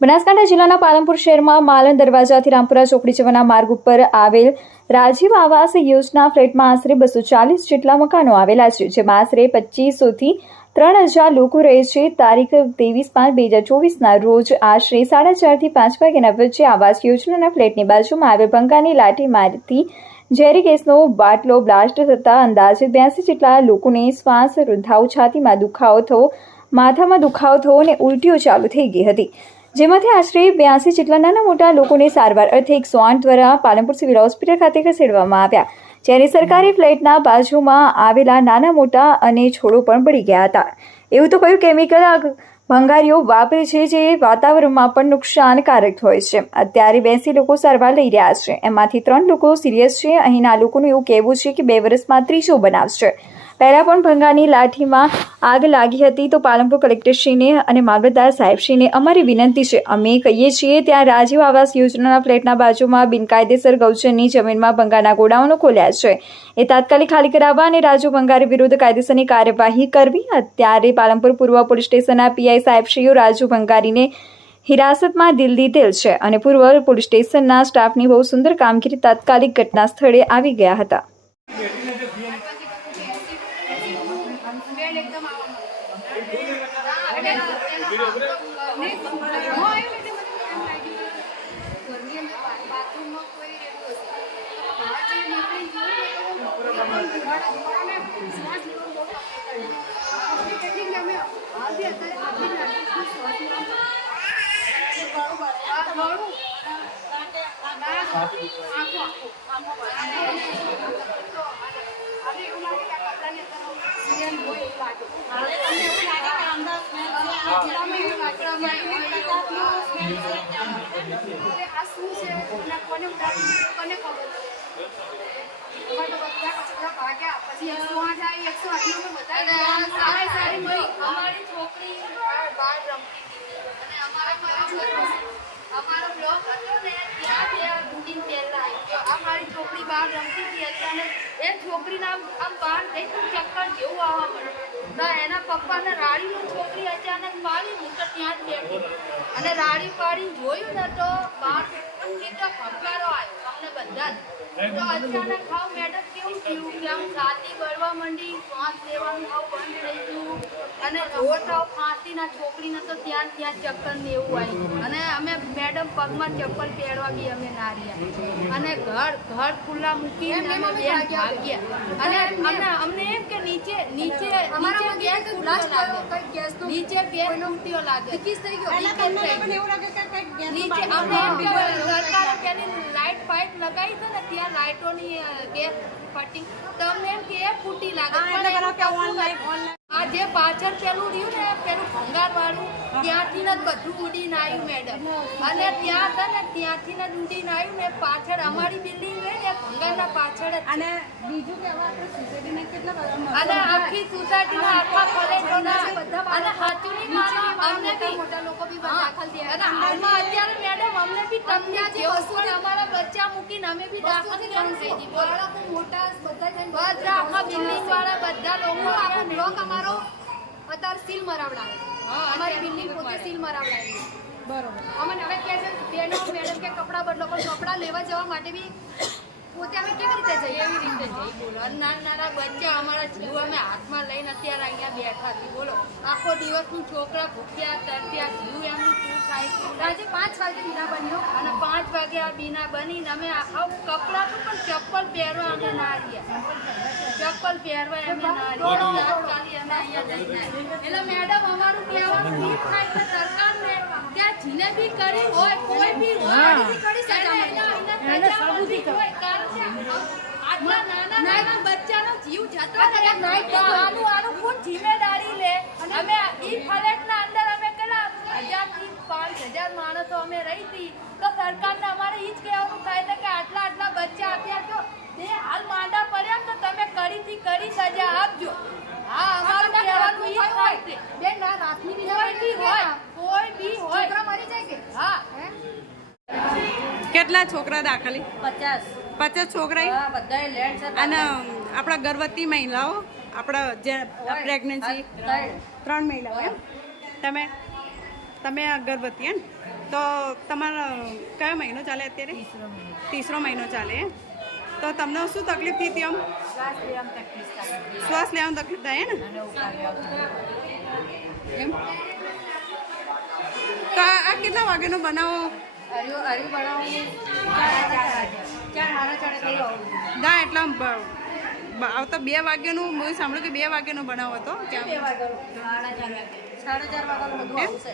બનાસકાંઠા જિલ્લાના પાલનપુર શહેરમાં માલણ દરવાજાથી રામપુરા ચોકડી જવાના માર્ગ ઉપર આવેલ રાજીવ આવાસ યોજના ફ્લેટમાં આશરે 240 જેટલા મકાનો આવેલા છે, જેમાં આશરે 2500થી 3000 લોકો રહે છે. તારીખ 23/5/2024ના રોજ આશરે 4:30 થી 5 વાગ્યાના વચ્ચે આવાસ યોજનાના ફ્લેટની બાજુમાં આવેલ ભંગાની લાઠીમાંથી ઝેરી ગેસનો બાટલો બ્લાસ્ટ થતાં અંદાજે 82 જેટલા લોકોને શ્વાસ રૂંધાવ, છાતીમાં દુખાવો થવો, માથામાં દુખાવો થવો અને ઉલટીઓ ચાલુ થઈ ગઈ હતી, જેમાંથી આશરે 82 જેટલા નાના મોટા લોકોને સારવાર અર્થે 108 દ્વારા પાલનપુર સિવિલ હોસ્પિટલ ખાતે ખસેડવામાં આવ્યા, જ્યારે સરકારી ફ્લેટના બાજુમાં આવેલા નાના મોટા અને છોડો પણ બળી ગયા હતા. એવું તો કયું કેમિકલ ભંગારીઓ વાપરે છે જે વાતાવરણમાં પણ નુકસાનકારક હોય છે. અત્યારે 82 લોકો સારવાર લઈ રહ્યા છે, એમાંથી 3 લોકો સિરિયસ છે. અહીંના લોકોનું એવું કહેવું છે કે 2 વર્ષમાં ત્રીજો બનાવ છે. પહેલા પણ ભંગાની લાઠીમાં આગ લાગી હતી, તો પાલનપુર કલેક્ટરશ્રીને અને મામલતદાર સાહેબશ્રીને અમારી વિનંતી છે, અમે કહીએ છીએ ત્યાં રાજીવ આવાસ યોજનાના ફ્લેટના બાજુમાં બિનકાયદેસર ગૌચરની જમીનમાં ભંગારના ગોડાઉનો ખોલ્યા છે, એ તાત્કાલિક ખાલી કરાવવા અને રાજુ ભંગારી વિરુદ્ધ કાયદેસરની કાર્યવાહી કરવી. અત્યારે પાલનપુર પૂર્વ પોલીસ સ્ટેશનના પીઆઈ સાહેબશ્રીઓ રાજુ ભંગારીને હિરાસતમાં લીધેલ છે અને પૂર્વ પોલીસ સ્ટેશનના સ્ટાફની બહુ સુંદર કામગીરી તાત્કાલિક ઘટના સ્થળે આવી ગયા હતા. છોકરીના આમ બહાર થઈ ચક્કર જેવું આવવા મળે, એના પપ્પાને રાડીની છોકરી અચાનક પાડી હું તો ત્યાં જ બેઠી અને રાડી પાડી જોયું ને તો બહાર સીધો ખપકારો આવ્યો અમને બધા જ. તો અચાનક ખાવ મેડમ કેવું થયું કે આમ છાતી બળવા માંડી, શ્વાસ લેવાનું ખાવ બંધ થઈ ગયું અને જોર થાવ ફાંસીના છોકરીને તો ત્યાં ચક્કર ને એવું આવ્યું અને અમે મેડમ પગમાં ચપ્પલ પહેરવા ગઈ અમે ના રહ્યા અને ઘર ખુલ્લા મૂકીને અમે બેન ભાગ્યા અને અમને એમ કે નીચે ગેસ ઉલટીઓ લાગે નીચે અમને સરકારે પેલી લાઇટ ફાઇટ લગાવી છે ને ત્યાં લાઇટોની ગેસ ફટિંગ તો અમને એમ કે ફૂટી લાગે. આ જે પાછળ પેલું રહ્યું ને પેલું ભંગાર વાળું ત્યાંથી જ બધું ઉડીને આવ્યું મેડમ અને ત્યાં હતા ને ત્યાંથી જ ઉડીને આવ્યું ને પાછળ અમારી બિલ્ડિંગ રહી ને ભંગારના પાછળ અને બીજું કે સોસાયટીના કેટલા અને આખી સોસાયટીના આખા કોલેજોના અને હાથુની અમને બી મોટા લોકો બી દાખલ થયા અને હાલમાં અત્યારે મેડમ અમને બી તમને જે વસ્તુ અમારા બચ્ચા મૂકીને અમે બી દાખલ થઈ ગઈ બાળકો મોટા બધા આખા બિલ્ડિંગ વાળા બધા લોકો આખો બ્લોક અમારો અત્યારે સીલ મરાવડાવે અમારી બિલ્ડિંગ પોતે સીલ મરાવડાવે. બરોબર અમને હવે કે છે બેનો મેડમ કે કપડાં બદલો પણ કપડાં લેવા જવા માટે બી પોતે અમે કેવી રીતે જઈએ એવી રીતે જઈ બોલો નાના બચ્ચા અમારા જીવ અમે હાથમાં લઈને અત્યારે અહીંયા બેઠા છીએ બોલો આખો દિવસનું છોકરા ભૂખ્યા તરસ્યા જીવ એમનું શું થાય આજે 5 વાગે બીના બન્યો અને 5 વાગે આ બીના બનીને અમે આખા કપડાં પણ ચપ્પલ પહેરવા અમે ના રહ્યા ચપ્પલ પહેરવા અમે ના રહ્યા ચાલી અમે અહીંયા જઈને એટલે મેડમ અમારું કહેવાનું એ થાય કે સરકારને ત્યાં જીને બી કરી હોય કોઈ બી હોય કરી શકે આટલા નાના બચ્ચાનો જીવ જતો આનું કોણ જિમ્મેદારી લે. અમે ઈ ફ્લેટના અંદર અમે કેટલા 1000 થી 5000 માણસો અમે રહી હતી તો સરકારને અમારે ઈ જ કહેવાનું થાય કે આટલા બચ્ચા આપ્યા છો તે હાલ માંડા પડ્યા તો તમે કરી સજા આપજો. હા અમારું કહેવાનું ઈ થાય છે બેન ના રાતની બીજા કોઈ બી હોય છોકરા મરી જાય કે હા કેટલા છોકરા દાખલ? 50 છોકરા અને આપણા ગર્ભવતી મહિલાઓ આપણા જે પ્રેગ્નન્સી 3 મહિલાઓ એમ તમે ગર્ભવતી એમ તો તમારો કયો મહિનો ચાલે અત્યારે? ત્રીસરો મહિનો ચાલે. તો તમને શું તકલીફ થઈ હતી? આમ શ્વાસ લેવામાં તકલીફ થાય ને એમ? તો આ કેટલા વાગ્યાનો બનાવો? ના એટલે આવતા 2 વાગ્યાનું મેં સાંભળ્યું કે 2 વાગ્યાનો બનાવો હતો. 4 વાગ્યાનો 4:30 વાગ્યાનું બધું આવશે.